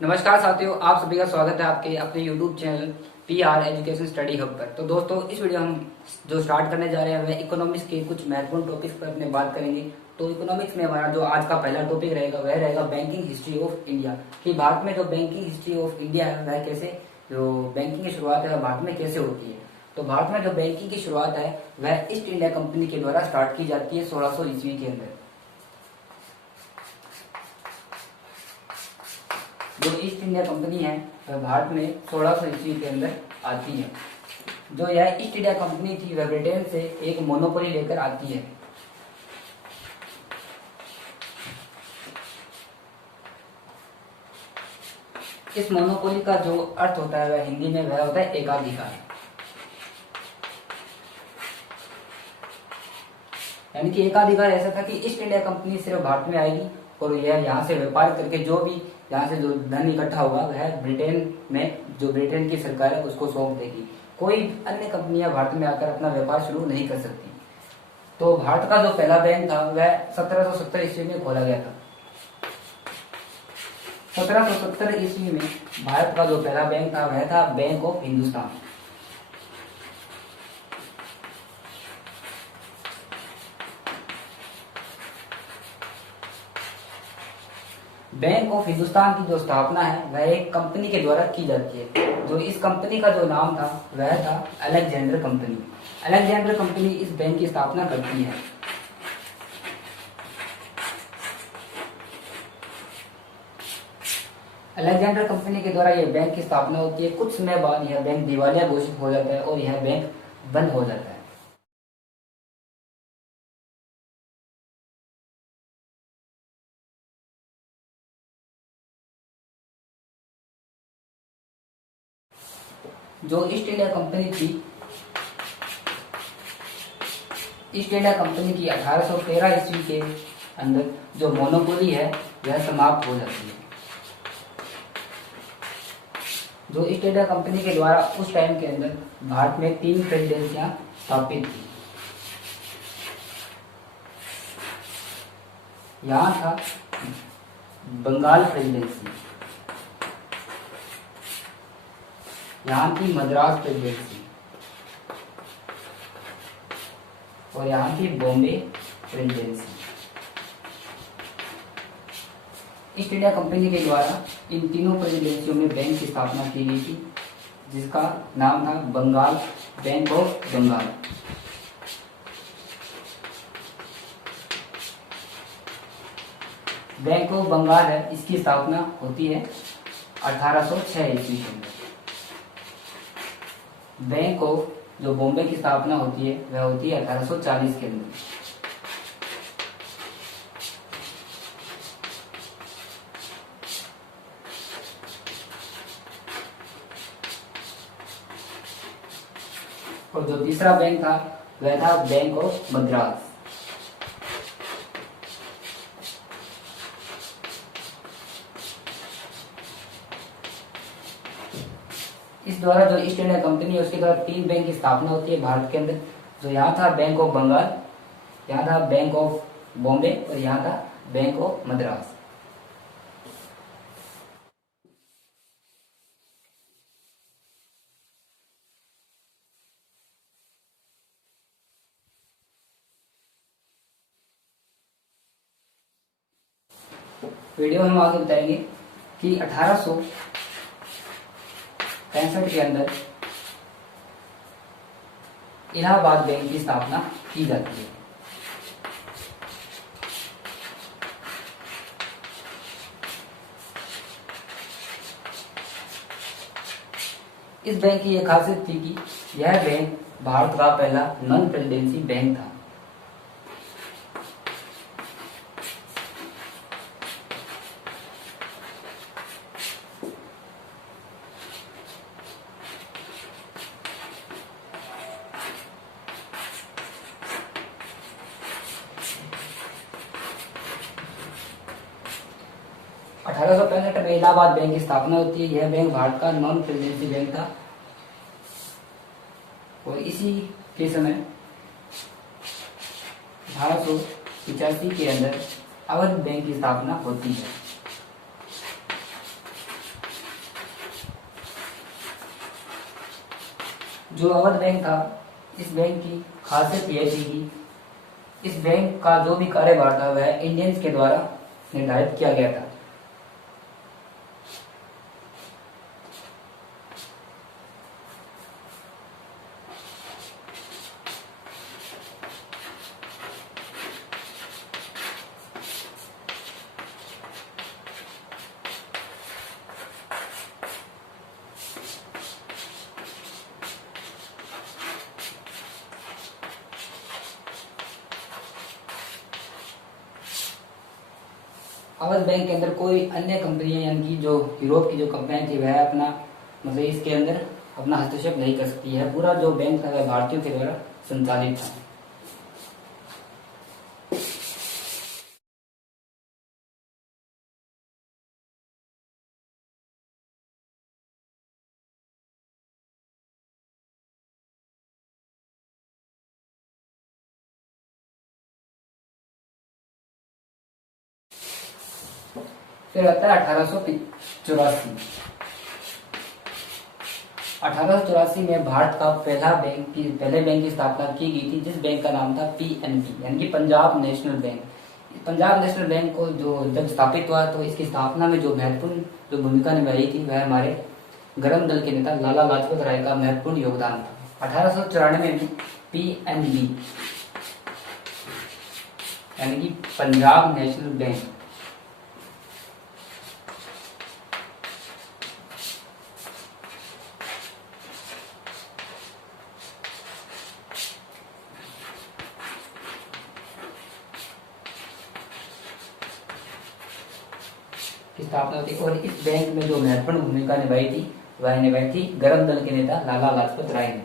नमस्कार साथियों, आप सभी का स्वागत है आपके अपने YouTube channel PR education study hub पर। तो दोस्तों, इस वीडियो हम जो स्टार्ट करने जा रहे हैं वह इकोनॉमिक्स के कुछ महत्वपूर्ण टॉपिक्स पर अपने बात करेंगे। तो इकोनॉमिक्स में हमारा जो आज का पहला टॉपिक रहेगा वह रहेगा बैंकिंग हिस्ट्री ऑफ इंडिया, कि भारत में जो बैंकिंग हिस्ट्री ऑफ इंडिया है वह कैसे, जो बैंकिंग की शुरुआत है भारत में कैसे होती है। तो भारत में जो बैंकिंग की शुरुआत है वह ईस्ट इंडिया कंपनी के द्वारा स्टार्ट की जाती है 1600 ईस्वी के अंदर। जो ईस्ट इंडिया कंपनी है वह भारत में 1600 ईस्वी के अंदर आती है। जो यह ईस्ट इंडिया कंपनी थी वह ब्रिटेन से एक मोनोपोली लेकर आती है। इस मोनोपोली का जो अर्थ होता है वह हिंदी में वह होता है एकाधिकार। यानी कि एकाधिकार ऐसा था कि ईस्ट इंडिया कंपनी सिर्फ भारत में आएगी और यह यहाँ से व्यापार करके जो भी यहाँ से जो धन इकट्ठा होगा वह ब्रिटेन में, जो ब्रिटेन की सरकार है उसको सौंप देगी। कोई अन्य कंपनियां भारत में आकर अपना व्यापार शुरू नहीं कर सकती। तो भारत का जो पहला बैंक था वह 1770 ईस्वी में खोला गया था। 1770 ईस्वी में भारत का जो पहला बैंक था वह था bank of Hindustan. Bank of Hindustan की जो स्थापना है वह एक कंपनी के द्वारा की जाती है। जो इस कंपनी का जो नाम था वह था अलेक्जेंडर कंपनी। अलेक्जेंडर कंपनी इस बैंक की स्थापना करती है। अलेक्जेंडर कंपनी के द्वारा यह बैंक की स्थापना होती है। कुछ समय बाद यह बैंक दिवालिया घोषित हो जाता है और यह बैंक बंद हो जाता है। जो ईस्ट इंडिया कंपनी थी, ईस्ट इंडिया कंपनी की 1813 ईस्वी के अंदर जो मोनोपोली है वह समाप्त हो जाती है। जो ईस्ट इंडिया कंपनी के द्वारा उस टाइम के अंदर भारत में 3 प्रेसिडेंसियां स्थापित थी। यहाँ था बंगाल प्रेसिडेंसी, यहाँ की मद्रास प्रेसिडेंसी और यहाँ की Bombay presidency. East India company के द्वारा इन तीनों प्रेसिडेंसियों में बैंक की स्थापना की गई थी, जिसका नाम था Bengal, bank of Bengal. Bank of Bengal है, इसकी स्थापना होती है 1806 ईस्वी के अंदर। बैंक ऑफ जो बॉम्बे की स्थापना होती है वह होती है 1840 के अंदर। और जो तीसरा बैंक था वह था बैंक ऑफ मद्रास। इस द्वारा जो ईस्ट इंडिया कंपनी है उसके द्वारा 3 बैंक की स्थापना होती है भारत के अंदर। जो यहाँ था बैंक ऑफ बंगाल, यहाँ था बैंक ऑफ बॉम्बे और यहाँ था बैंक ऑफ मद्रास। वीडियो में हम आगे बताएंगे कि 1865 के अंदर इलाहाबाद बैंक की स्थापना की जाती है। इस बैंक की यह खासियत थी कि यह बैंक भारत का पहला नॉन प्रेसिडेंसी बैंक था। अठारह सौ पैंसठ में इलाहाबाद बैंक की स्थापना होती है। यह बैंक भारत का नॉन प्रेसिडेंसी बैंक था और इसी के समय 1885 के अंदर अवध बैंक की स्थापना होती है। जो अवध बैंक था, इस बैंक की खासियत यह थी कि इस बैंक का जो भी कार्यभार था वह इंडियंस के द्वारा निर्धारित किया गया था। अवध बैंक के अंदर कोई अन्य कंपनियां यानी कि जो यूरोप की जो कंपनियां थी वह अपना मतलब इसके अंदर अपना हस्तक्षेप नहीं कर सकती है। पूरा जो बैंक था वह भारतीयों के द्वारा संचालित था। फिर आता है 1884 में भारत का पहले बैंक की स्थापना की गई थी, जिस बैंक का नाम था पीएनबी यानी कि Punjab national bank. Punjab national bank को जो जब स्थापित हुआ तो इसकी स्थापना में जो महत्वपूर्ण जो भूमिका निभाई थी वह हमारे गरम दल के नेता लाला लाजपत राय का महत्वपूर्ण योगदान था। 1894 में पीएनबी यानी कि पंजाब नेशनल बैंक की स्थापना हुई और इस बैंक में जो महत्वपूर्ण भूमिका निभाई थी वह निभाई थी गरम दल के नेता लाला लाजपत राय ने।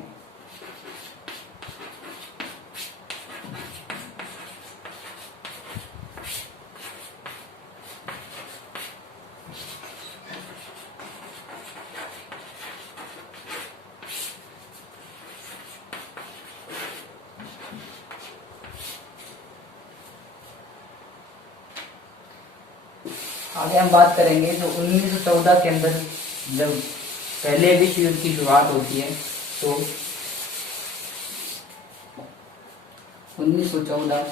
आगे हम बात करेंगे जो 1914 के अंदर जब पहले विश्व युद्ध की शुरुआत होती है तो 1914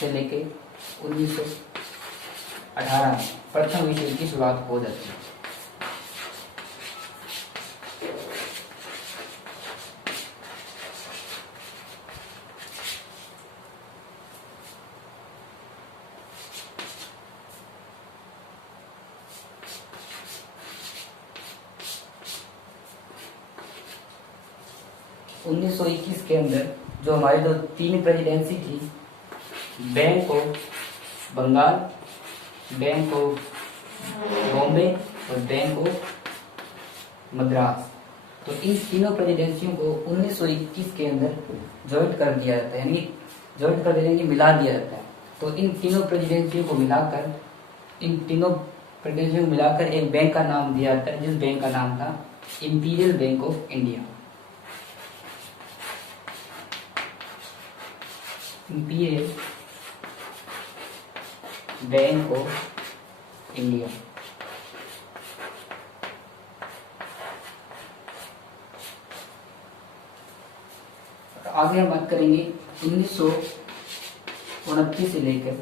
से लेके 1918 में प्रथम विश्व युद्ध की शुरुआत हो जाती है। उन्नीस 1921 के अंदर जो हमारी जो 3 प्रेसिडेंसी थी, bank of Bengal, bank of Bombay और बैंक ऑफ मद्रास, तो इन तीनों प्रेसिडेंसियों को 1921 के अंदर ज्वाइंट कर दिया जाता है, यानी ज्वाइंट कर देने की मिला दिया जाता है। तो इन तीनों प्रेसिडेंसियों को मिलाकर एक बैंक का नाम दिया जाता है, जिस बैंक का नाम था imperial bank of India. Imperial bank of India. आगे हम बात करेंगे 1929 से लेकर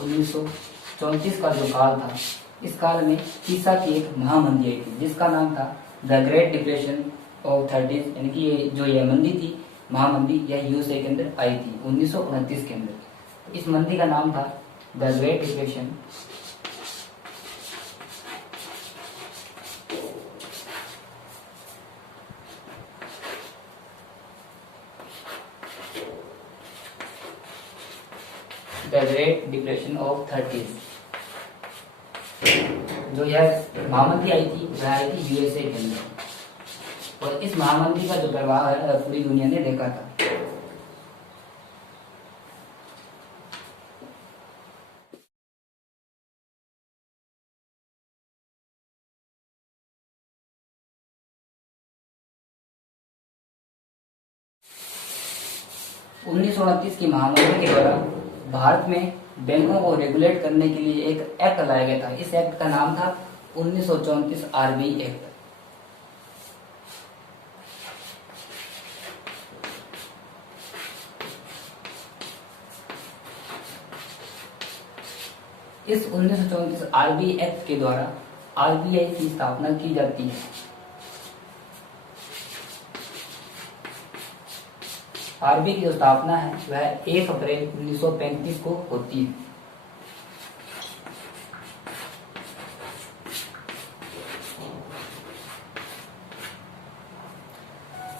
1934 का जो काल था, इस काल में कीसा की एक महामंदी आई थी जिसका नाम था the great depression of 30s, यानी कि ये मंदी थी महामंदी यह यूएसए के अंदर आई थी 1929 के अंदर। इस मंदी का नाम था the great depression of 30s। जो यह महामंदी आई थी वह आई थी यूएसए के अंदर, और इस महामंदी का जो प्रभाव है पूरी दुनिया ने देखा था। उन्नीस की महामंदी के दौरान भारत में बैंकों को रेगुलेट करने के लिए एक एक्ट लाया गया था। इस एक्ट का नाम था 1934 आरबीआई एक्ट। इस 1934 आरबीआई एक्ट के द्वारा आरबीआई की स्थापना की जाती है। आरबीआई की जो स्थापना है वह 1 अप्रैल 1935 को होती है।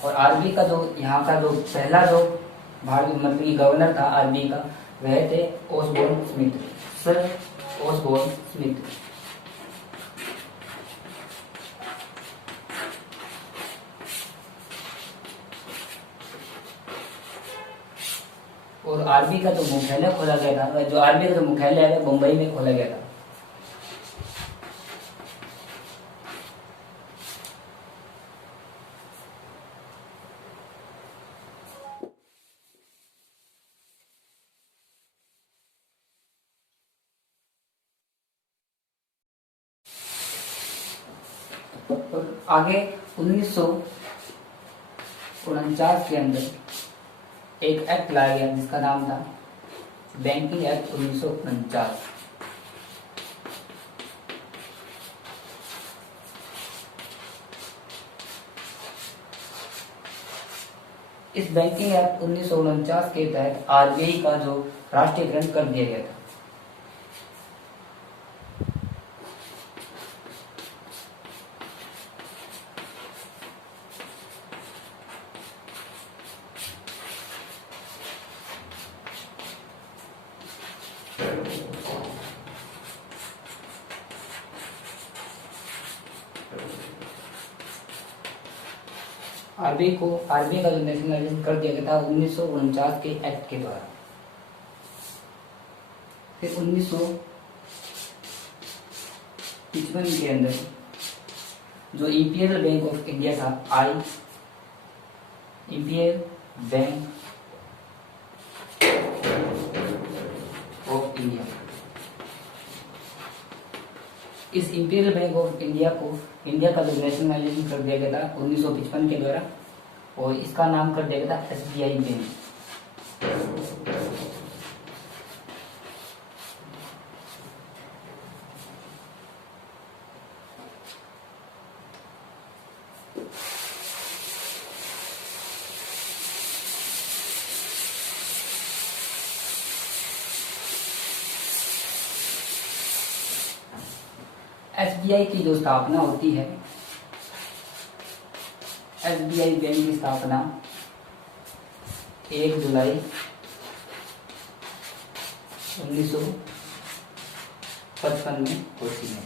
और आरबीआई का जो यहाँ का जो पहला जो भारत मंत्री गवर्नर था आरबीआई का, वह थे Osborne Smith, sir Osborne Smith. और आरबीआई का जो मुख्यालय खोला गया था, जो आरबीआई का जो मुख्यालय है मुंबई में खोला गया था। और आगे 1949 के अंदर एक एक्ट लाया गया जिसका नाम था बैंकिंग एक्ट 1949। इस बैंकिंग एक्ट 1949 के तहत आरबीआई का जो राष्ट्रीयकरण कर दिया गया था। आरबीआई का जो नेशनलाइजेशन कर दिया गया था 1949 के एक्ट के द्वारा। फिर 1955 के अंदर जो इंपीरियल बैंक ऑफ इंडिया था, इंपीरियल बैंक ऑफ इंडिया, इस इंपीरियल बैंक ऑफ इंडिया को इंडिया का जो नेशनलाइजेशन कर दिया गया था 1955 के द्वारा, और इसका नाम कर दिया गया था एसबीआई बैंक। एसबीआई की जो स्थापना होती है, एसबीआई बैंक की स्थापना 1 जुलाई 1955 में होती है।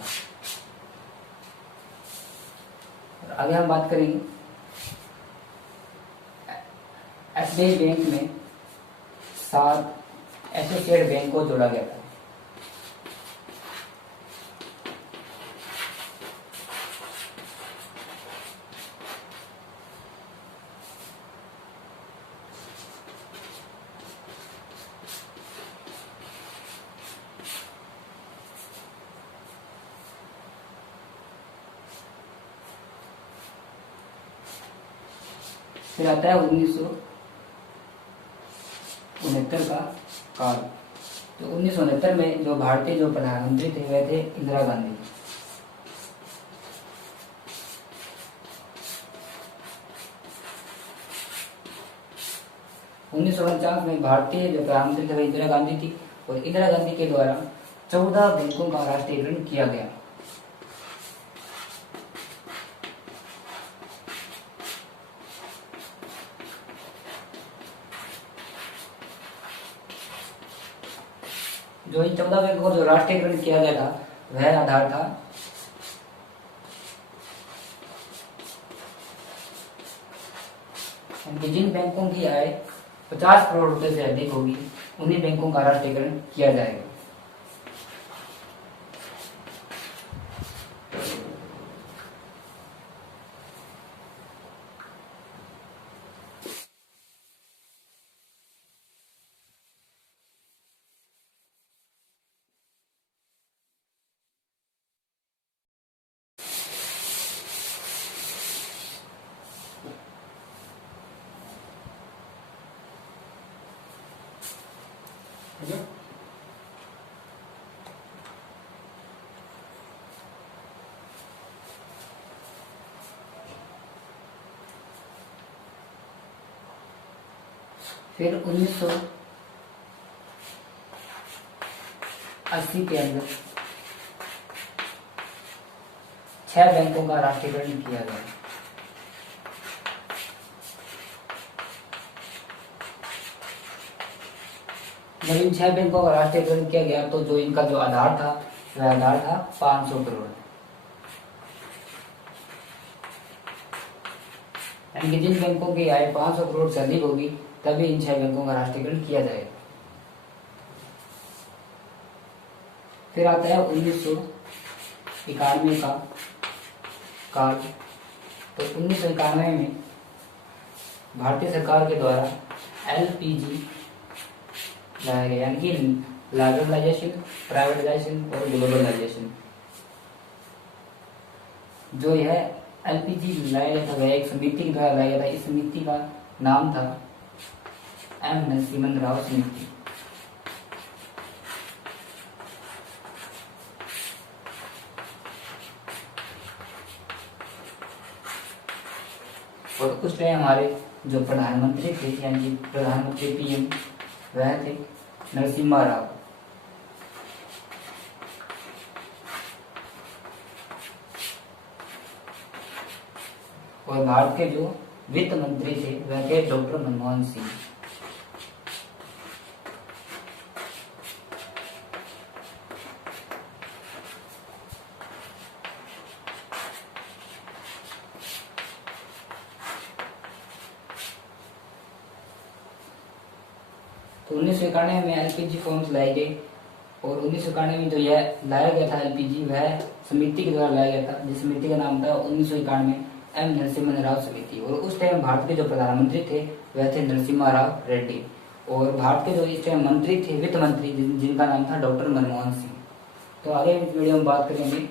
और आगे हम बात करेंगे एसबीआई बैंक में 7 एसोसिएट बैंक को जोड़ा गया था। फिर आता है 1969 का काल। तो 1969 में जो भारतीय जो प्रधानमंत्री थे वह थे इंदिरा गांधी। उन्नीस में भारतीय जो प्रधानमंत्री थे वह इंदिरा गांधी थी, और इंदिरा गांधी के द्वारा 14 बैंकों का राष्ट्रीयकरण किया गया। जो इन 14 बैंकों का जो राष्ट्रीयकरण किया गया था वह आधार था कि जिन बैंकों की आय 50 करोड़ रुपए से अधिक होगी उन्हीं बैंकों का राष्ट्रीयकरण किया जाएगा। फिर 1980 के अंदर 6 बैंकों का राष्ट्रीयकरण किया गया। जब इन 6 बैंकों का राष्ट्रीयकरण किया गया तो जो इनका जो आधार था वह आधार था 500 करोड़। यानी कि जिन बैंकों की आय 500 करोड़ से अधिक होगी तभी इन 6 बैंकों का राष्ट्रीयकरण किया जाएगा। फिर आता है 1991 का काल। तो 1991 में भारतीय सरकार के द्वारा एलपीजी लाया गया, यानी कि लिबरलाइजेशन, प्राइवेटाइजेशन और ग्लोबलाइजेशन। जो यह एलपीजी लाया गया था वह एक समिति के द्वारा लाया गया था। इस समिति का नाम था एम नरसिम्हा राव समिति। और उस टाइम हमारे जो प्रधानमंत्री थे, यानी कि प्रधानमंत्री पीएम, वह थे नरसिम्हा राव। और भारत के जो वित्त मंत्री थे वह थे डॉक्टर मनमोहन सिंह। तो 1991 में एलपीजी फॉर्म्स लाए गए और 1991 में जो यह लाया गया था एलपीजी वह समिति के द्वारा लाया गया था, जिस समिति का नाम था 1991 एम नरसिम्हा राव समिति। और उस टाइम भारत के जो प्रधानमंत्री थे वह थे नरसिम्हा राव रेड्डी। और भारत के जो इस टाइम मंत्री थे, वित्त मंत्री, जिनका नाम था डॉक्टर मनमोहन सिंह। तो आगे इस वीडियो में बात करेंगे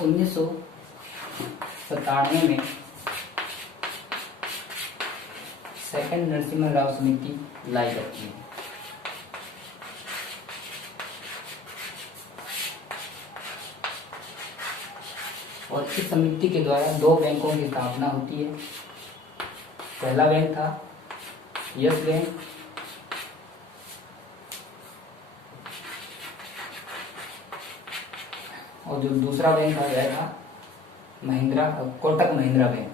1997 में सेकंड नरसिम्हा राव समिति लाई जाती है। और इस समिति के द्वारा 2 बैंकों की स्थापना होती है। पहला बैंक था यस बैंक और जो दूसरा बैंक था वह था कोटक महिंद्रा बैंक।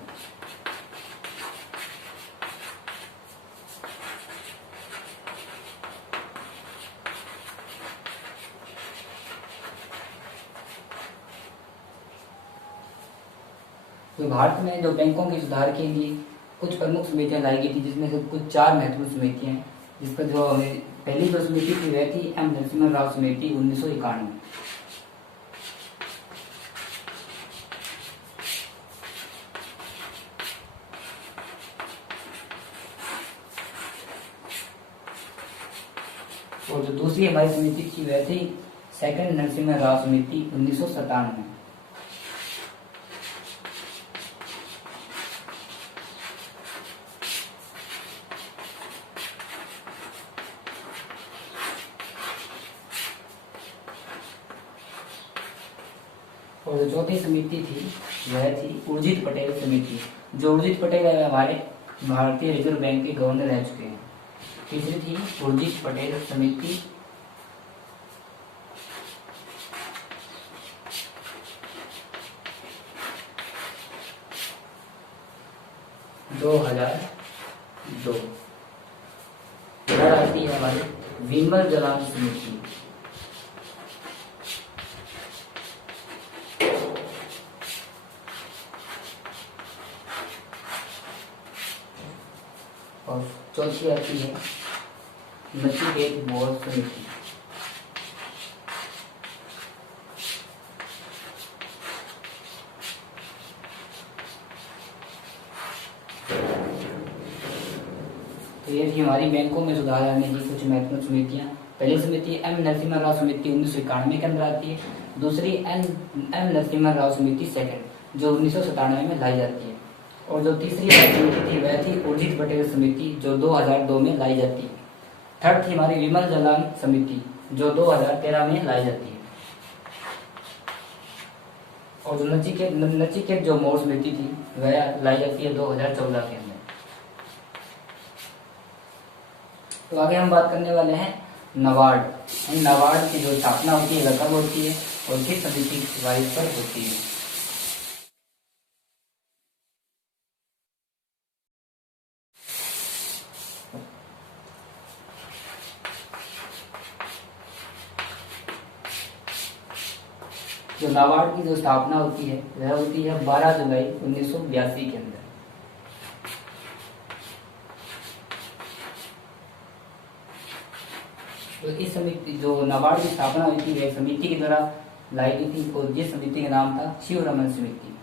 तो भारत में जो बैंकों के सुधार के लिए कुछ प्रमुख समितियां लाई गई थी, जिसमें से कुछ 4 महत्वपूर्ण समितियां हैं। जिसका जो पहली जो समिति थी वह थी एम नरसिम्हा राव समिति 1991। और जो दूसरी हमारी समिति थी वह थी सेकंड नरसिम्हा राव समिति 1997। और जो चौथी समिति थी वह थी उर्जित पटेल समिति। जो उर्जित पटेल है हमारे भारतीय रिजर्व बैंक के गवर्नर रह चुके हैं। तीसरी थी उर्जित पटेल समिति 2002। आती है हमारी विमल जलान समिति। और चौथी आती है नचिकेत बोर्ड समिति। तो ये थी हमारी बैंकों में सुधार लाने की कुछ महत्वपूर्ण समितियां। पहली समिति एम नरसिम्हा राव समिति 1991 के अंदर आती है। दूसरी एम नरसिम्हा राव समिति सेकंड जो 1997 में लाई जाती है। और जो तीसरी हमारी समिति थी वह थी उर्जित पटेल समिति, जो 2002 में लाई जाती है। थर्ड थी हमारी विमल जलान समिति, जो 2013 में लाई जाती है। और जो नचिकेत जो मोर समिति थी वह लाई जाती है 2014 के अंदर। तो आगे हम बात करने वाले हैं नाबार्ड। नाबार्ड की जो स्थापना होती है वह कब होती है और किस समिति की सिफारिश पर होती है। जो नाबार्ड की जो स्थापना होती है वह होती है 12 जुलाई 1982 के अंदर। तो इस समिति जो नाबार्ड की स्थापना हुई थी वह समिति के द्वारा लाई गई थी और जिस समिति का नाम था शिव रमन समिति।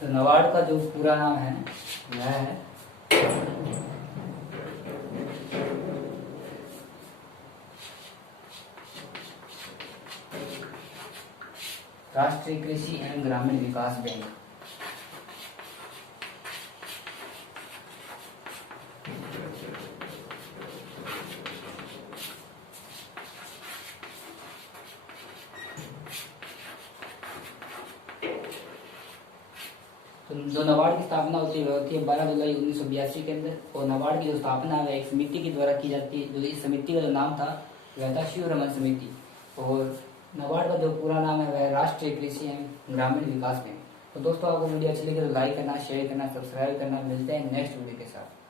तो नाबार्ड का जो पूरा नाम है वह है राष्ट्रीय कृषि एवं ग्रामीण विकास बैंक। तो जो नाबार्ड की स्थापना होती है वह होती है 12 जुलाई 1982 के अंदर। और नाबार्ड की जो स्थापना है एक समिति के द्वारा की जाती है। जो इस समिति का जो नाम था वह था शिव रमन समिति। और नाबार्ड का जो पूरा नाम है वह राष्ट्रीय कृषि एवं ग्रामीण विकास बैंक। तो दोस्तों आपको वीडियो अच्छी लगी तो लाइक करना, शेयर करना, सब्सक्राइब करना। मिलते हैं नेक्स्ट वीडियो के साथ।